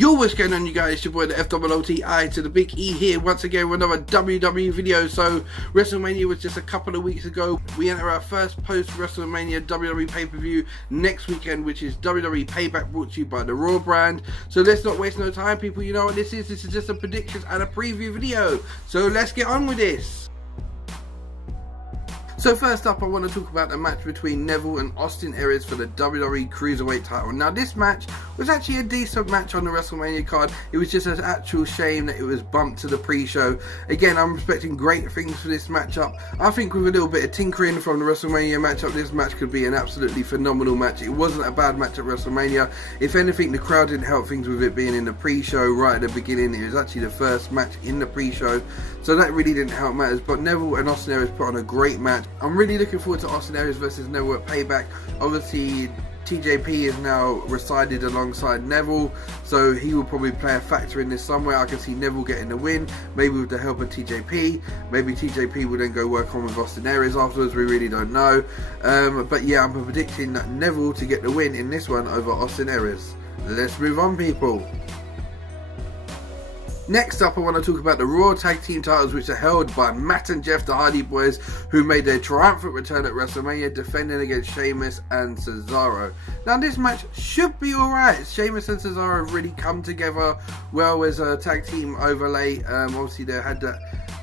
Yo, what's going on, you guys? It's your boy the FOOTI to the big E here once again with another WWE video. So WrestleMania was just a couple of weeks ago. We enter our first post WrestleMania WWE pay-per-view next weekend, which is WWE Payback, brought to you by the Raw brand. So let's not waste no time, people. You know what this is just a predictions and a preview video, so let's get on with this. So first up, I want to talk about the match between Neville and Austin Aries for the WWE Cruiserweight title. Now this match was actually a decent match on the WrestleMania card. It was just an actual shame that it was bumped to the pre-show. Again, I'm expecting great things for this matchup. I think with a little bit of tinkering from the WrestleMania matchup, this match could be an absolutely phenomenal match. It wasn't a bad match at WrestleMania. If anything, the crowd didn't help things with it being in the pre-show right at the beginning. It was actually the first match in the pre-show, so that really didn't help matters. But Neville and Austin Aries put on a great match. I'm really looking forward to Austin Aries versus Neville at Payback. Obviously, TJP is now resided alongside Neville, so he will probably play a factor in this somewhere. I can see Neville getting the win, maybe with the help of TJP. Maybe TJP will then go work on with Austin Aries afterwards. We really don't know. But yeah, I'm predicting that Neville to get the win in this one over Austin Aries. Let's move on, people. Next up, I want to talk about the Raw Tag Team titles, which are held by Matt and Jeff, the Hardy Boys, who made their triumphant return at WrestleMania, defending against Sheamus and Cesaro. Now, this match should be alright. Sheamus and Cesaro have really come together well as a tag team overlay. Obviously, they had that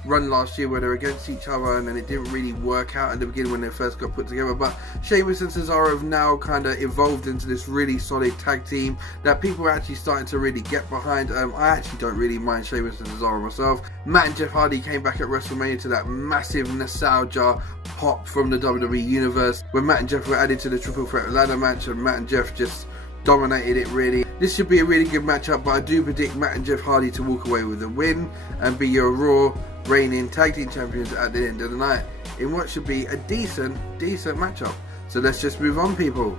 run last year where they were against each other, and then it didn't really work out at the beginning when they first got put together. But Sheamus and Cesaro have now kind of evolved into this really solid tag team that people are actually starting to really get behind. I actually don't really mind Sheamus and Cesaro myself. Matt and Jeff Hardy came back at WrestleMania to that massive nostalgia pop from the WWE universe when Matt and Jeff were added to the Triple Threat ladder match, and Matt and Jeff just dominated it really. This should be a really good matchup, but I do predict Matt and Jeff Hardy to walk away with a win and be your Raw reigning tag team champions at the end of the night in what should be a decent matchup. So let's just move on, people.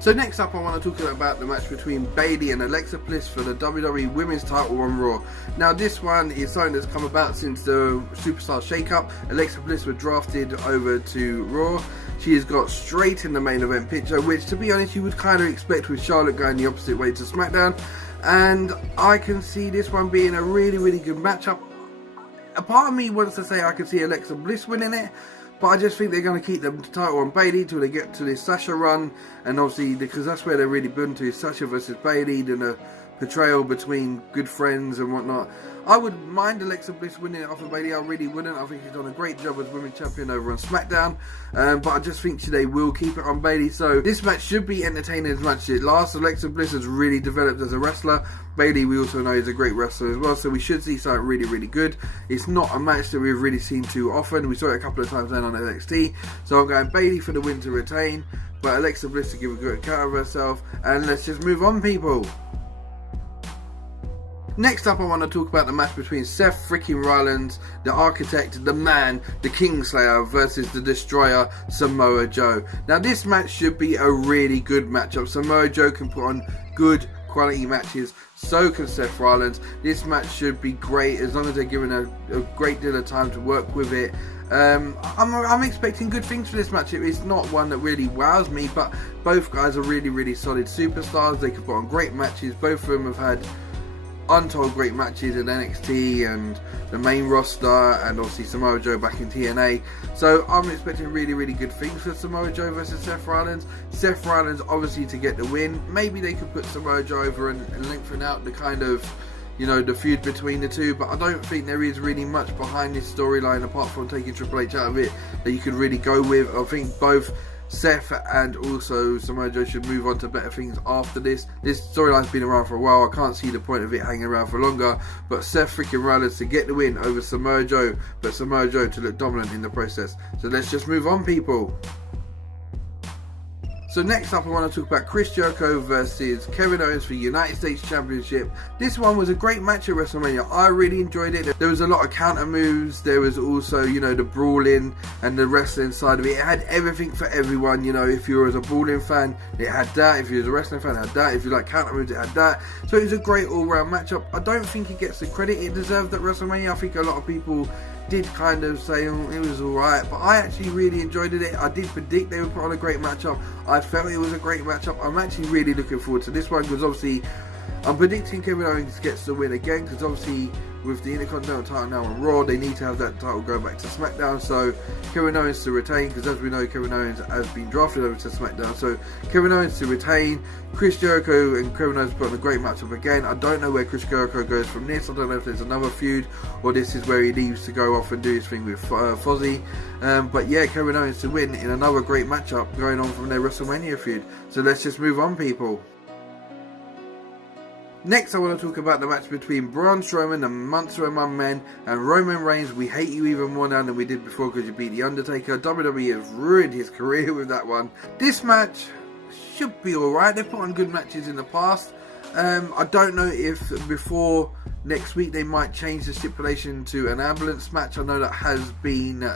So next up, I want to talk about the match between Bayley and Alexa Bliss for the WWE Women's title on Raw. Now this one is something that's come about since the Superstar Shake-Up. Alexa Bliss was drafted over to Raw. She has got straight in the main event picture, which to be honest you would kind of expect with Charlotte going the opposite way to SmackDown. And I can see this one being a really good matchup. A part of me wants to say I can see Alexa Bliss winning it, but I just think they're going to keep the title on Bayley till they get to this Sasha run, and obviously because that's where they're really building to, is Sasha versus Bayley, then a portrayal between good friends and whatnot. I would mind Alexa Bliss winning it off of Bayley. I really wouldn't. I think she's done a great job as Women's Champion over on SmackDown, but I just think they will keep it on Bayley. So this match should be entertaining as much as it lasts. Alexa Bliss has really developed as a wrestler. Bayley, we also know, is a great wrestler as well, so we should see something really good. It's not a match that we've really seen too often. We saw it a couple of times then on NXT, so I'm going Bayley for the win to retain, but Alexa Bliss to give a good account of herself. And let's just move on, people. Next up, I want to talk about the match between Seth freaking Rollins, the Architect, the Man, the Kingslayer versus the Destroyer, Samoa Joe. Now this match should be a really good matchup. Samoa Joe can put on good quality matches, so can Seth Rollins. This match should be great as long as they're given a great deal of time to work with it. I'm expecting good things for this match. It's not one that really wows me, but both guys are really solid superstars. They can put on great matches. Both of them have had untold great matches in NXT and the main roster, and obviously Samoa Joe back in TNA. So I'm expecting really good things for Samoa Joe versus Seth Rollins. Seth Rollins obviously to get the win. Maybe they could put Samoa Joe over and lengthen out the kind of, you know, the feud between the two, but I don't think there is really much behind this storyline apart from taking Triple H out of it that you could really go with. I think both Seth and also Samoa Joe should move on to better things after this. This storyline's been around for a while. I can't see the point of it hanging around for longer. But Seth freaking Rollins to get the win over Samoa Joe, but Samoa Joe to look dominant in the process. So let's just move on, people. So next up, I want to talk about Chris Jericho versus Kevin Owens for the United States Championship. This one was a great match at WrestleMania. I really enjoyed it. There was a lot of counter moves. There was also, you know, the brawling and the wrestling side of it. It had everything for everyone. You know, if you were a brawling fan, it had that. If you was a wrestling fan, it had that. If you like counter moves, it had that. So it was a great all-round matchup. I don't think it gets the credit it deserved at WrestleMania. I think a lot of people did kind of say, oh, it was alright, but I actually really enjoyed it. I did predict they would put on a great matchup. I felt it was a great matchup. I'm actually really looking forward to this one, because obviously I'm predicting Kevin Owens gets the win again, because obviously with the Intercontinental title now on Raw, they need to have that title go back to SmackDown. So Kevin Owens to retain, because as we know, Kevin Owens has been drafted over to SmackDown. So Kevin Owens to retain. Chris Jericho and Kevin Owens put on a great matchup again. I don't know where Chris Jericho goes from this. I don't know if there's another feud, or this is where he leaves to go off and do his thing with Fozzy. But yeah, Kevin Owens to win in another great matchup going on from their WrestleMania feud. So let's just move on, people. Next, I want to talk about the match between Braun Strowman, the Monster Among Men, and Roman Reigns. We hate you even more now than we did before because you beat The Undertaker. WWE has ruined his career with that one. This match should be alright. They've put on good matches in the past. I don't know if before next week they might change the stipulation to an ambulance match. I know that has been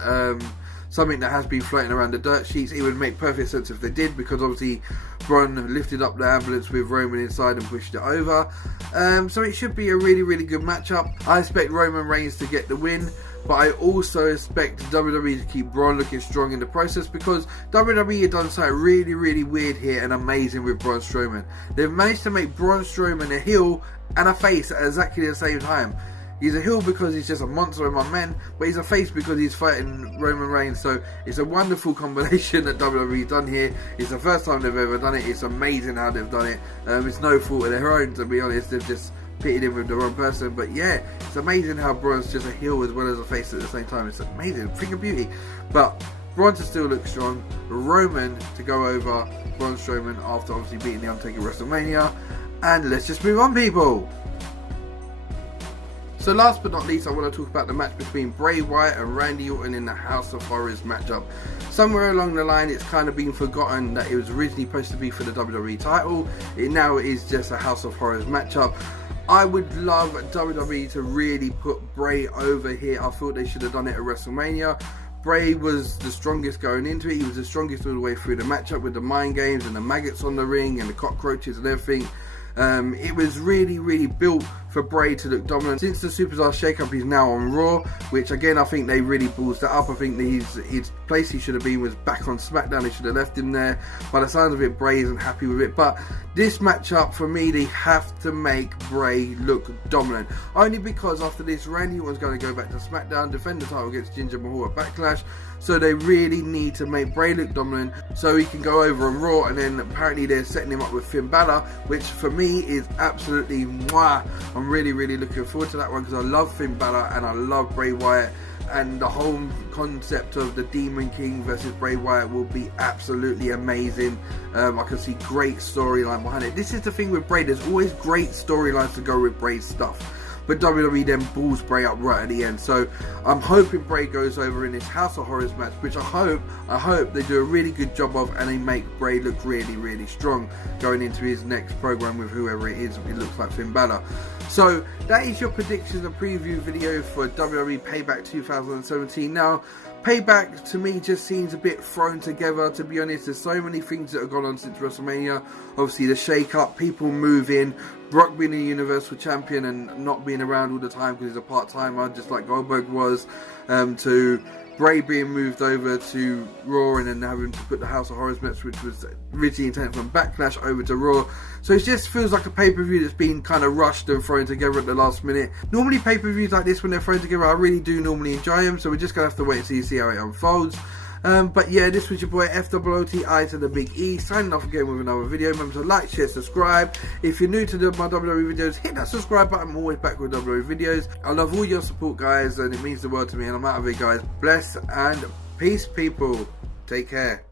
something that has been floating around the dirt sheets. It would make perfect sense if they did, because obviously Braun lifted up the ambulance with Roman inside and pushed it over. So it should be a really, really good matchup. I expect Roman Reigns to get the win, but I also expect WWE to keep Braun looking strong in the process, because WWE have done something really, really weird here and amazing with Braun Strowman. They've managed to make Braun Strowman a heel and a face at exactly the same time. He's a heel because he's just a monster among men, but he's a face because he's fighting Roman Reigns. So it's a wonderful combination that WWE's done here. It's the first time they've ever done it. It's amazing how they've done it. It's no fault of their own, to be honest. They've just pitted him with the wrong person. But yeah, it's amazing how Braun's just a heel as well as a face at the same time. It's amazing, freaking beauty. But Braun to still look strong, Roman to go over Braun Strowman after obviously beating The Undertaker at WrestleMania. And let's just move on, people. So last but not least, I want to talk about the match between Bray Wyatt and Randy Orton in the House of Horrors matchup. Somewhere along the line, it's kind of been forgotten that it was originally supposed to be for the WWE title. It now is just a House of Horrors matchup. I would love WWE to really put Bray over here. I thought they should have done it at WrestleMania. Bray was the strongest going into it. He was the strongest all the way through the matchup with the mind games and the maggots on the ring and the cockroaches and everything. It was really, really built for Bray to look dominant. Since the Superstar Shake-Up, he's now on Raw, which again I think they really ballsed that up. I think his place he should have been was back on SmackDown. They should have left him there. By the sounds of it, Bray isn't happy with it. But this matchup, for me, they have to make Bray look dominant. Only because after this, Randy Orton's going to go back to SmackDown, defend the title against Jinder Mahal at Backlash. So they really need to make Bray look dominant so he can go over on Raw. And then apparently they're setting him up with Finn Balor, which for me is absolutely mwah. I'm really, really looking forward to that one, because I love Finn Balor and I love Bray Wyatt. And the whole concept of the Demon King versus Bray Wyatt will be absolutely amazing. I can see great storyline behind it. This is the thing with Bray. There's always great storylines to go with Bray's stuff. But WWE then balls Bray up right at the end. So I'm hoping Bray goes over in this House of Horrors match, which I hope they do a really good job of, and they make Bray look really, really strong going into his next program with whoever it is. It looks like Finn Balor. So that is your predictions and preview video for WWE Payback 2017. Now, Payback to me just seems a bit thrown together, to be honest. There's so many things that have gone on since WrestleMania. Obviously the shake-up, people moving, Brock being a Universal Champion and not being around all the time because he's a part-timer, just like Goldberg was, to Bray being moved over to Raw and then having to put the House of Horrors match, which was originally intended from Backlash, over to Raw. So it just feels like a pay-per-view that's been kind of rushed and thrown together at the last minute. Normally pay-per-views like this, when they're thrown together, I really do normally enjoy them, so we're just going to have to wait and see how it unfolds. But yeah, this was your boy FOOTI to the Big E, signing off again with another video. Remember to like, share, subscribe. If you're new to my WWE videos, hit that subscribe button. I'm always back with WWE videos. I love all your support, guys, and it means the world to me. And I'm out of it, guys. Bless and peace, people. Take care.